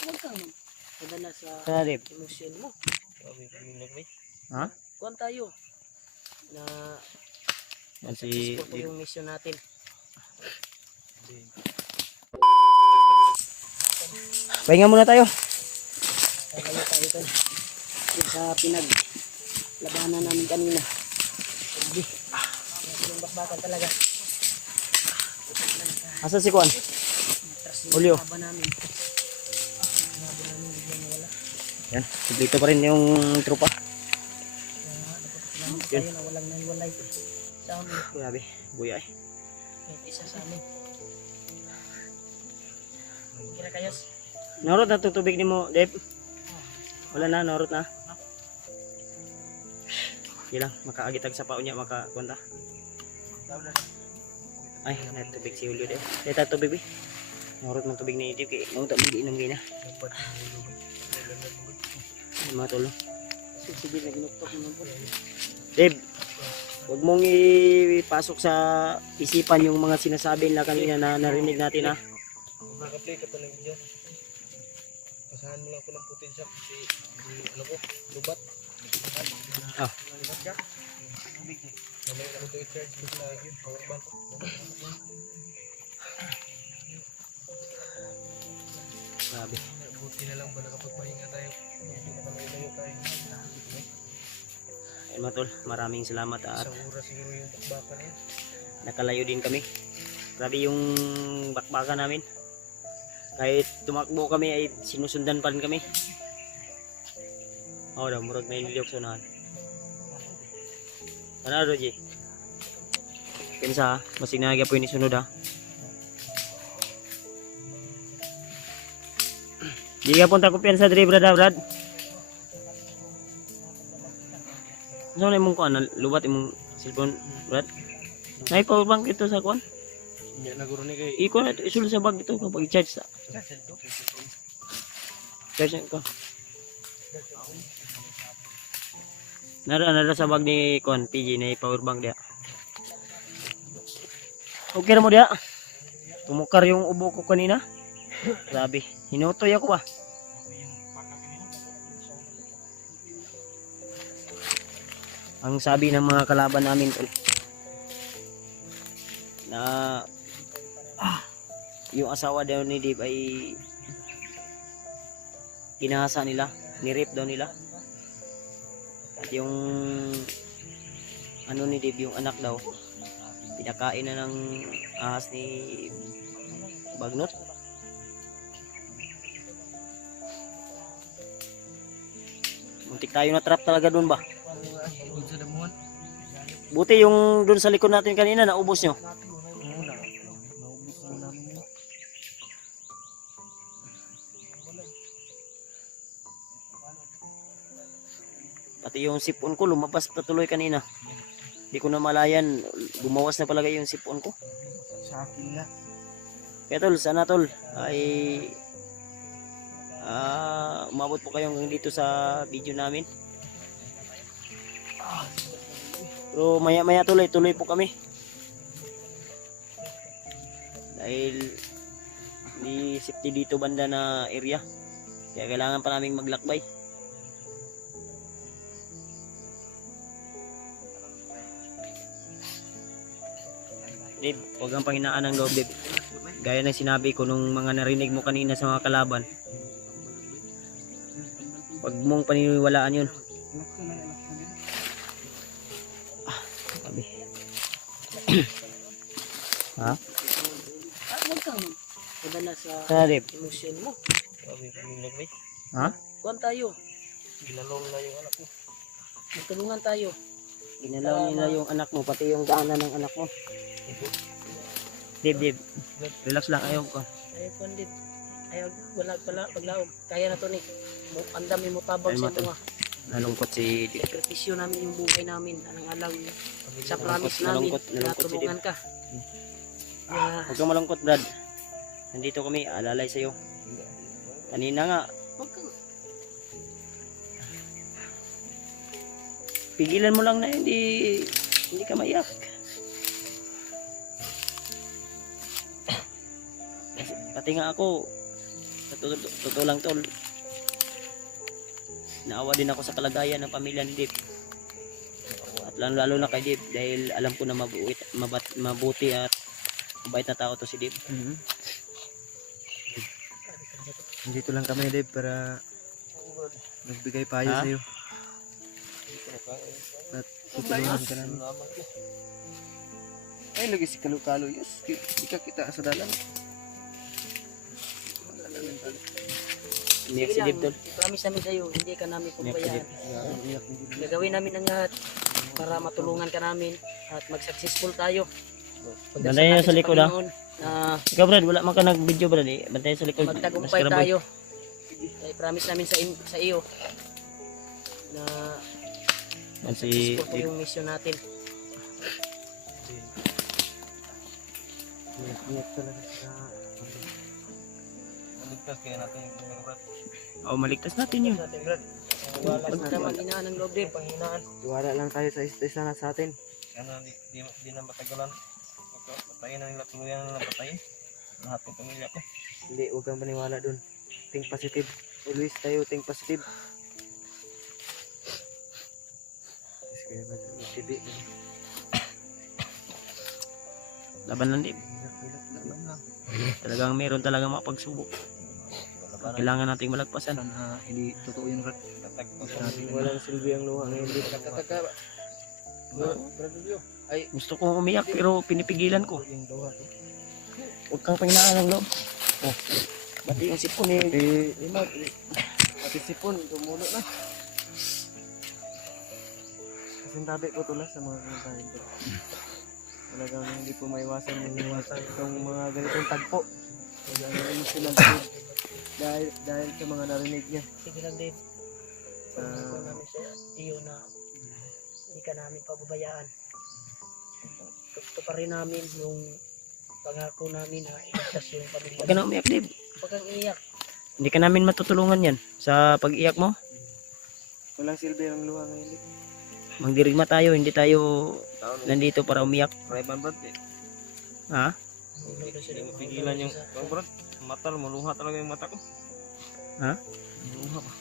Huwag kang magdala sa Sarip. emosyon mo. Ha? Kuhan tayo na Yan si successful po yung mission natin. pahinga muna tayo. Kaya tayo ito sa pinaglabanan namin kanina. Hindi. Yung bakbakan talaga. Asa si Kuan? Julio. Laban namin. Laban namin biglang nawala. Yan, dito pa rin yung tropa. Salamat tayo na walang nahiwalay sa amin. Grabe, buya eh. Kahit isa sa amin. Kira kayos. Norot na tutubig ni mo, Dave. Wala na, norot na. Hindi lang, makaagitag sa pao niya, makakunta. Ay, natubig si Julio, Dave. Dito tubig, eh. Norot ng tubig ni Dave, kaya nauta mo inom gina. Mga tulong. Sige na ginuktok naman po. Dave, huwag mong ipasok sa isipan yung mga sinasabi nila kanina na narinig natin, ha. Naka-play ka pa ng video. Pasahan mo lang ko ng potensya kasi ano ko, lubat. Ah. Lubat ka? Mamaya na ko ito i-charge ko sa power bank. Grabe. Buti na lang ba nakapagpahinga tayo. Hindi na kalayo tayo. Ay, matol, maraming salamat at Isang oras siguro yung bakbakan na yun. nakalayo din kami. Grabe yung bakbakan namin. Kahit tumakbo kami ay sinusundan pa rin kami. Oh, daw murag na iniliyok sunahan. Ano, Roji? Kinsa, masig na po yung isunod, ha? Di ka punta ko piyansa diri, Brad, Brad. Ano na imong kuan? Lubat imong cellphone, Brad? Nay power bank ito sa kuan? Hindi na guro ni kay. Iko na ito, isul sa bag ito kapag i-charge sa. Charge na ito. Nara sa bag ni kuan, PG na power bank dia. Okay na mo dia. Tumukar yung ubo ko kanina. Grabe, hinutoy ako ba? Ang sabi ng mga kalaban namin tol, na yung asawa daw ni Dave ay ginahasa nila, ni-rape daw nila. At yung ano ni Dave, yung anak daw, pinakain na ng ahas ni Bagnot. Muntik tayo na trap talaga doon ba? Sa damuhan. Buti yung doon sa likod natin kanina naubos nyo. Naubos na namin yun. Pati yung sipon ko lumabas patuloy kanina. Hindi ko na malayan, gumawas na palagay yung sipon ko. Sa akin na. Kaya tol, sana tol ay umabot po kayo hanggang dito sa video namin. Pero maya maya tuloy po kami. Dahil hindi safety dito banda na area. Kaya kailangan pa naming maglakbay. Dave, huwag kang panghinaan ng loob, Dave. Gaya ng sinabi ko nung mga narinig mo kanina sa mga kalaban. Huwag mong paniniwalaan yun. Sabi. Ha? Huwag kang magdala sa Sarip. emosyon mo. Sabi ko yung nagbay. Ha? Kuhan tayo. Ginalong na yung anak ko. Magtulungan tayo. Ginalaw nila yung anak mo, pati yung daanan ng anak mo. Dave, relax lang, ayaw ko. Ayaw ko din. Ayaw, wala pala paglaog. Kaya na to ni. Ang dami mo tabang Ay, sa mato. mga. Nalungkot si Dave. Sakripisyo namin yung buhay namin. Alang-alang sa Nalungkot, promise namin. nalungkot si Natulungan ka. Yeah. Huwag kang malungkot, Brad. Nandito kami, alalay sa'yo. Kanina nga, Huwag kang pigilan mo lang na hindi ka maiyak. Kasi pati nga ako, sa totoo lang tol. Naawa din ako sa kalagayan ng pamilya ni Dave. At lalo na kay Dave dahil alam ko na mabuti at mabait na tao to si Dave. Dito lang kami, Dave, para magbigay payo Ha? sa'yo. At tutulungan ka namin. Ay, lagi si Kalo-Kalo. Yes, di ka kita sa dalan. Umiyak si Dave tol. Promise namin sa'yo, hindi ka namin Umiyak si pabayaan. Dave. Gagawin namin ang lahat para matulungan ka namin at mag-successful tayo. Bantayan niyo sa likod, ha? Panginoon, na Ikaw Brad, wala man ka nag-video Brad eh. Bantayan sa likod. magtagumpay Maskara boy. tayo. Ay, promise namin sa iyo na Yan si successful po yung mission natin. Iyak talaga sa... Maligtas kaya natin yung mga Brad. Oh, maligtas natin yun. Natin, Brad. Huwag ka maghinaan ng loob din. Panghinaan. Tiwala lang tayo sa isa na sa atin. Sana di na matagalan. Patayin na nila, tuluyan na patayin. Lahat ng pamilya ko. Hindi, huwag kang paniwala dun. Think positive. Always tayo think positive. Yes, kaya ba? Tibi. Laban lang Dave. Laban lang. Talagang meron talagang mapagsubok. Kailangan nating malagpasan. Sana hindi totoo yung Brad. Tatagpos natin. Walang silbi ang luha ngayon. Gusto kong umiyak pero pinipigilan ko. Yung luha. Huwag kang panghinaan ng loob. Oh, pati yung sipon eh. Pati sipon, tumulo na. Kasing tabi ko tulas sa mga komentahin ko. Talagang hindi po maiwasan itong mga ganitong tagpo. Talagang emotional po. Dahil sa mga narinig niya. Sige lang din. Pangako namin sa iyo na hindi ka namin pababayaan. Gusto pa rin namin yung pangako namin na iligtas yung pamilya. Huwag ka na umiyak Dave. Huwag kang iyak. Hindi ka namin matutulungan yan sa pag-iyak mo. Walang silbi ang luha ngayon. Magdirigma tayo, hindi tayo nandito para umiyak. Rayban Brad. Ha? Hindi mo pigilan yung... Brad, mata, maluha talaga yung mata ko. Ha? Maluha pa.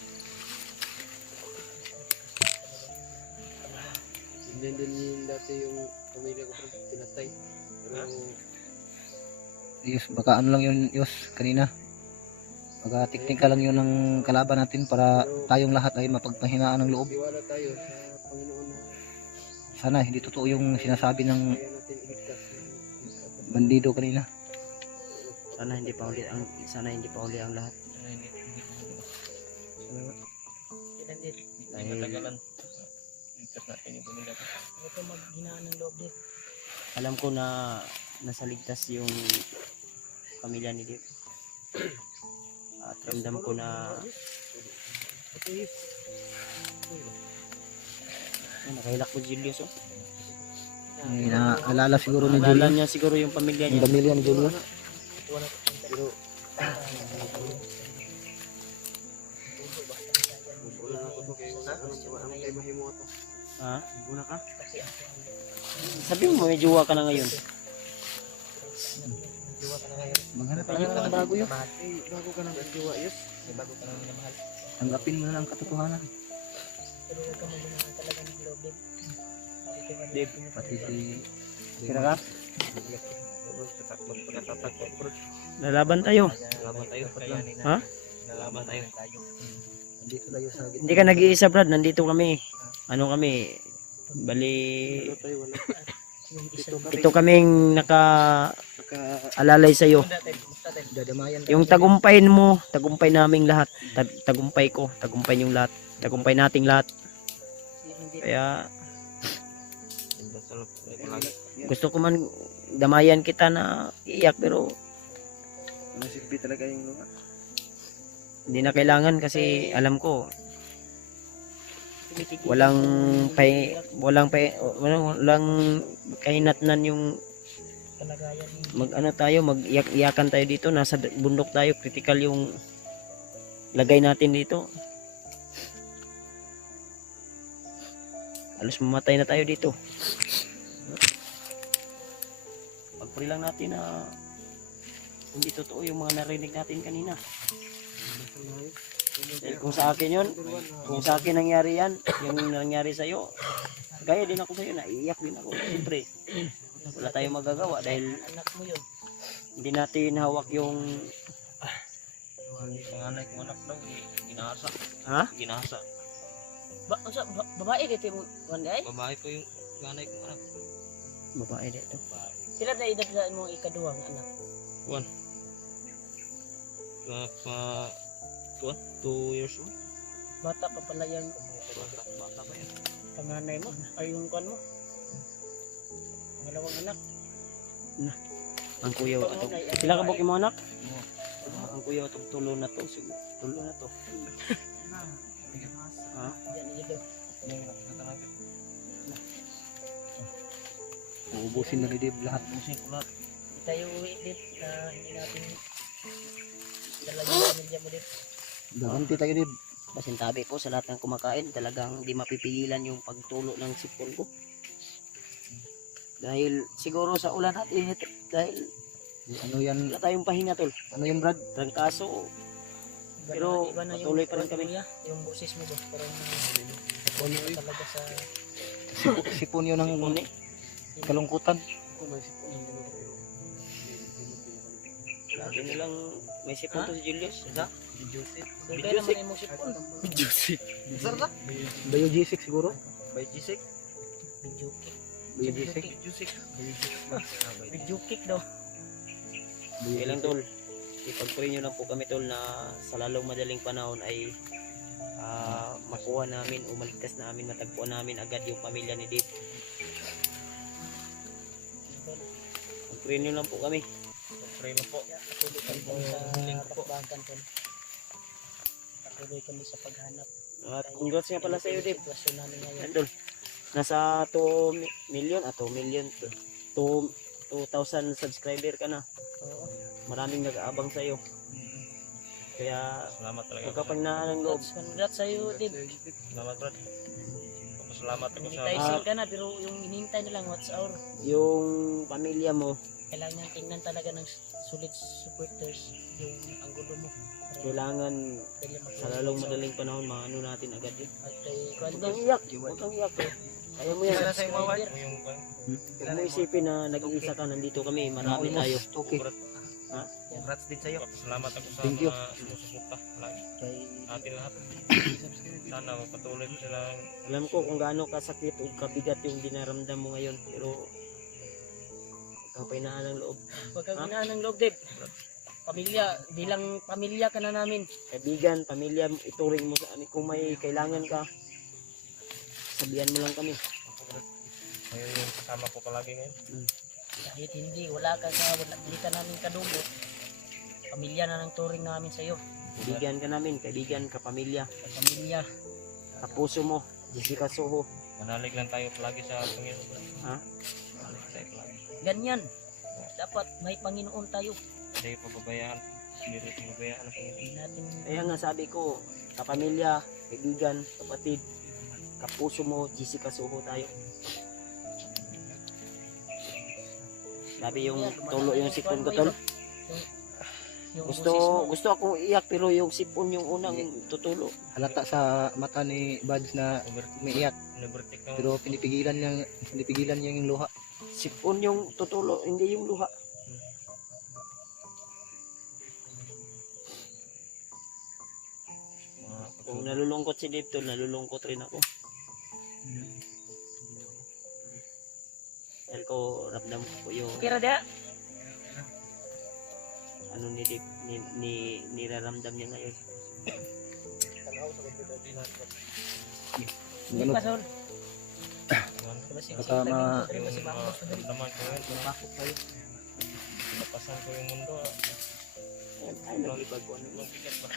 Hindi din yung dati yung pamilya ko pinatay. Pero Yus, baka ano lang yun, Yus, kanina. Baka teknika lang yun ng kalaban natin para tayong lahat ay mapagpahinaan ng loob. tiwala tayo sa Panginoon na Sana hindi totoo yung sinasabi ng kaya natin iligtas. bandido kanina. Sana hindi pa uli ang lahat. Ilan din. Hindi matagalan. Ligtas natin yung pamilya ko. Huwag kang maghinaan ng loob din. Alam ko na nasa ligtas yung pamilya ni Dave. At ramdam ko na nakahilak ko Julius oh. May naalala siguro ni Naalala Julius. niya siguro yung pamilya Yung niya. pamilya ni Julius. Ha? Sabi mo may jowa ka na ngayon. Maghanap tayo ng bago yun. Bago ka nang nagdiwa, yes. Tanggapin mo na lang ang katotohanan. Pero huwag kang maghinaan talaga ng loob din. Dave, Pati si... sira ka? Magpagkatatak ko, Brad. Lalaban tayo. Nalaban tayo. Ha? Nalaban tayo. Andito tayo sa gitna. Hindi ka nag-iisa Brad, nandito kami. Ano kami? Bali, ito kaming naka-alalay sa'yo. Dadamayan Yung tagumpay mo, tagumpay naming lahat. Tagumpay ko, tagumpay yung lahat. Tagumpay nating lahat. Kaya gusto ko man damayan kita na iyak pero Nasipit talaga yung luha. hindi na kailangan kasi alam ko walang kahinatnan yung mag-ano tayo, mag-iyak-iyakan tayo dito, nasa bundok tayo, critical yung lagay natin dito. Halos mamatay na tayo dito. Pag-pray lang natin na hindi totoo yung mga narinig natin kanina. Dahil kung sa akin yun, kung sa akin nangyari yan, yung nangyari sa'yo, gaya din ako sa'yo, naiiyak din ako. Siyempre, wala tayong magagawa dahil Anak mo yun. hindi natin hawak yung... Panganay ko anak daw, ginasa. Ha? Ginasa. Babae dito yung wanday? Babae po yung panganay ko anak. Babae dito. Sila na edad na mo ikaduwang anak. Tuan, 2 years old. Bata pa pala yung Bata pa yan. panganay mo. Ay yung kan mo. Pangalawang anak. Ang kuya ato. Sila ka buki mo anak? Ang kuya ato tulo na to. Siguro. Tulo na to. Ha? Diyan dito. Uubusin na ni Dave lahat. Hindi tayo uwi dit na hindi natin dala yung pamilya mo dit. Ganti tayo Dave. Pasintabi po sa lahat ng kumakain. Talagang di mapipigilan yung pagtulo ng sipon ko. Dahil siguro sa ulan at init. Dahil Ano yan? wala tayong pahinga tol. Ano yung Brad? Trangkaso. Iba Pero iba na patuloy pa rin kami. kuya, yung boses mo ba? Parang nakuha ka talaga sa Sipon yun ng Sipon kalungkutan. Lagi nilang may sipon to si Julius. Isa? Kaya naman ay mo sipon. Bayo G6 siguro? Bijuki. Bayo G6? Bijuki daw. Kailang tol. Ipag-pray nyo lang po kami tol na sa lalong madaling panahon ay makuha namin o maligtas namin, matagpuan namin agad yung pamilya ni Dave. Pag-pray nyo lang po kami. Pray mo po. Patuloy kami sa pakbakan tol. Patuloy kami sa paghanap. At congrats nga pala sa iyo Dave. Sitwasyon namin ngayon. Yan tol. Nasa 2 million, 2,000 subscriber ka na. Oo. Maraming nag-aabang sa iyo. Kaya Salamat talaga. huwag ka pang naan ng loob. Congrats sa iyo, Dib. Salamat, Brad. Salamat ako sa... Monetizing ka na, pero yung hinihintay nilang what's our, Yung pamilya mo, kailangan tingnan talaga ng solid supporters yung ang gulo mo. kailangan Dali sa lalong madaling panahon maano natin agad yun. At kay Huwag Kwan kang iyak, huwag kang iyak. Kaya mo yan. subscriber. Yung... Huwag mo isipin na nag-iisa ka, nandito kami, marami tayo. Okay. Congrats din sa'yo. Salamat ako sa Thank you. mga sumusuporta. Lagi. Kay Atin lahat. Sana patuloy mo silang... Alam ko kung gaano kasakit o kabigat yung dinaramdam mo ngayon, pero huwag kang pahinaan ng loob. Huwag kang hinaan ng loob, Dib. Pamilya, bilang pamilya ka na namin. Kaibigan, pamilya, ituring mo sa amin. Kung may kailangan ka, sabihan mo lang kami. Ngayon yung kasama ko palagi ngayon. Kahit hindi, wala ka sa, hindi ka namin kadugot. Pamilya na ng turing namin sa iyo. Kaibigan ka namin, kaibigan, kapamilya, Pamilya. kapuso mo, Jessica Soho. Manalig lang tayo palagi sa Panginoon. Ha? Manalig tayo palagi. Ganyan. Dapat may Panginoon tayo. Hindi pababayaan. Hindi rin pababayaan ang Panginoon. Hindi natin Kaya nga sabi ko, kapamilya, kaibigan, kapatid, kapuso mo, Jessica Soho tayo. Sabi yung tulo yung sipon ko tol. yung Gusto boses mo. gusto akong iyak pero yung sipon yung unang tutulo. halata sa mata ni Buds na umiiyak. Nevertik na. Pero pinipigilan niya yung luha. Sipon yung tutulo, hindi yung luha. Kung nalulungkot si Dave tol, nalulungkot rin ako. Dahil ko ramdam ko yung Kira da. ano ni Dave, niraramdam niya ngayon. Hindi pa sol. Baka ma- Yung naman ko ngayon. Napasan ko yung mundo. Ay, nag-ibago ano mo. Mabigat ba?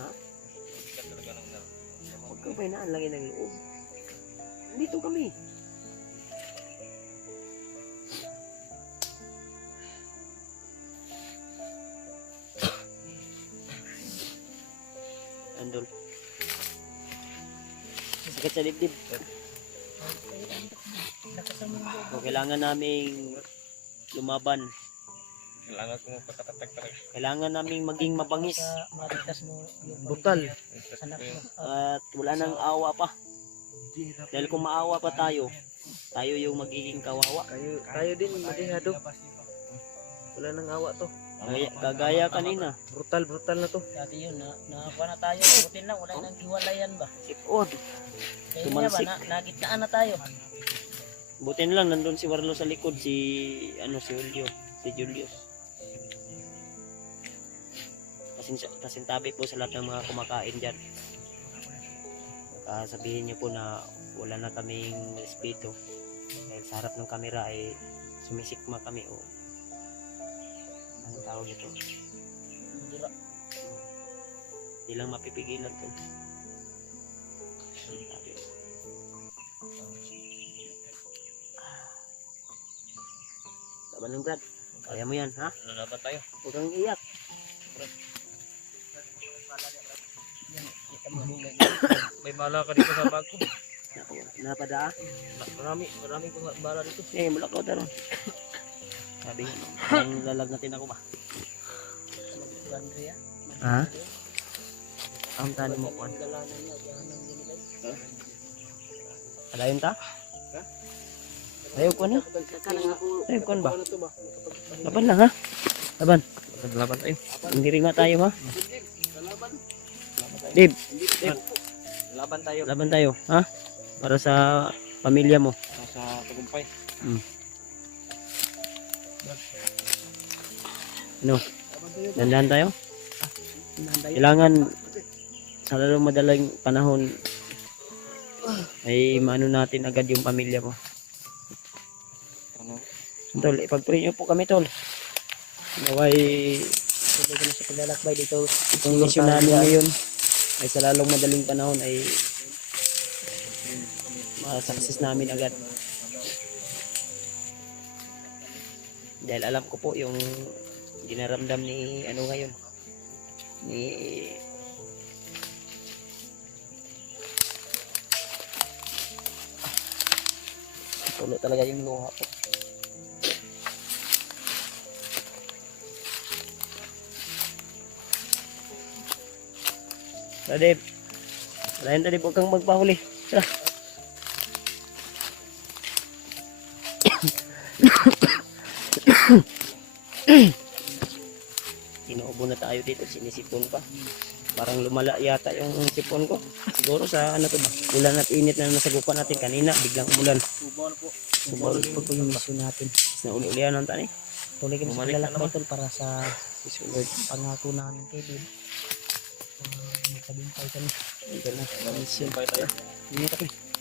Ha? Mabigat talaga ng Huwag kang pahinaan lang ng loob. Dito kami. Andol. Sakit sa dibdib. Lakas ang mundo. So, kailangan naming lumaban. Kailangan ko magpakatatag talaga. Kailangan naming maging mabangis Maritas mo yung Brutal. anak mo. at wala nang awa pa. Dahil kung maawa pa tayo, tayo yung magiging kawawa. Tayo din, madihado. Wala nang awa to. Kagaya kanina, Brutal na to. Dati yun, nakakuha na tayo. Butin lang, wala nang hiwalayan ba? sipod. Kaya nga ba, Tumansik. nagitnaan na tayo. Butin lang, nandun si Warlo sa likod, si Julius. Pasintabi po sa lahat ng mga kumakain dyan. Sabihin niyo po na wala na kaming respeto. Dahil sa harap ng kamera ay sumisikma kami o anong tawag ito? Dira. Hindi lang mapipigilan to. Laban ng Brad. Kaya mo yan, ha? Lalaban tayo. Huwag kang iyak. May bala ka dito sa bag ko. Napada. Marami kong bala dito. Mula ko daron. Sabi, ang lalagnatin ako ba? Andrea. Ha? Ang tani mo kwan. Galanan niya, diyan ang ginilay. Adayon ta? Ayaw ko na. Ayaw ko ba? Laban lang ha? Laban. Laban tayo. Hindi rin nga tayo ha? Dib, Laban tayo. laban tayo ha? Para sa pamilya mo. Sa tagumpay. Ano? Dandahan tayo? Nanday. Kailangan sa lalong madaling panahon ay maano natin agad yung pamilya mo. Ano? Tol, ipag-pray niyo po kami, tol. Naway Tuloy ko na sa paglalakbay dito. itong mission namin ngayon ay sa lalong madaling panahon ay ma-success namin agad. Dahil alam ko po yung dinaramdam ni ano ngayon ni tulo talaga yung luha ko. Tadip. Wala tadi huwag kang magpahuli. Tara. Inuubo na tayo dito, sinisipon pa. Parang lumala yata yung sipon ko. Siguro sa ano to ba? Ulan at init na nasagupan natin kanina, biglang umulan. Subaw po yung mission natin. Na uli-ulian ang tani. Tuloy ko na sa paglalakbay tol para sa pangako namin kay Dib. Magtagumpay kami. Ito na. Mission tayo. Init ako.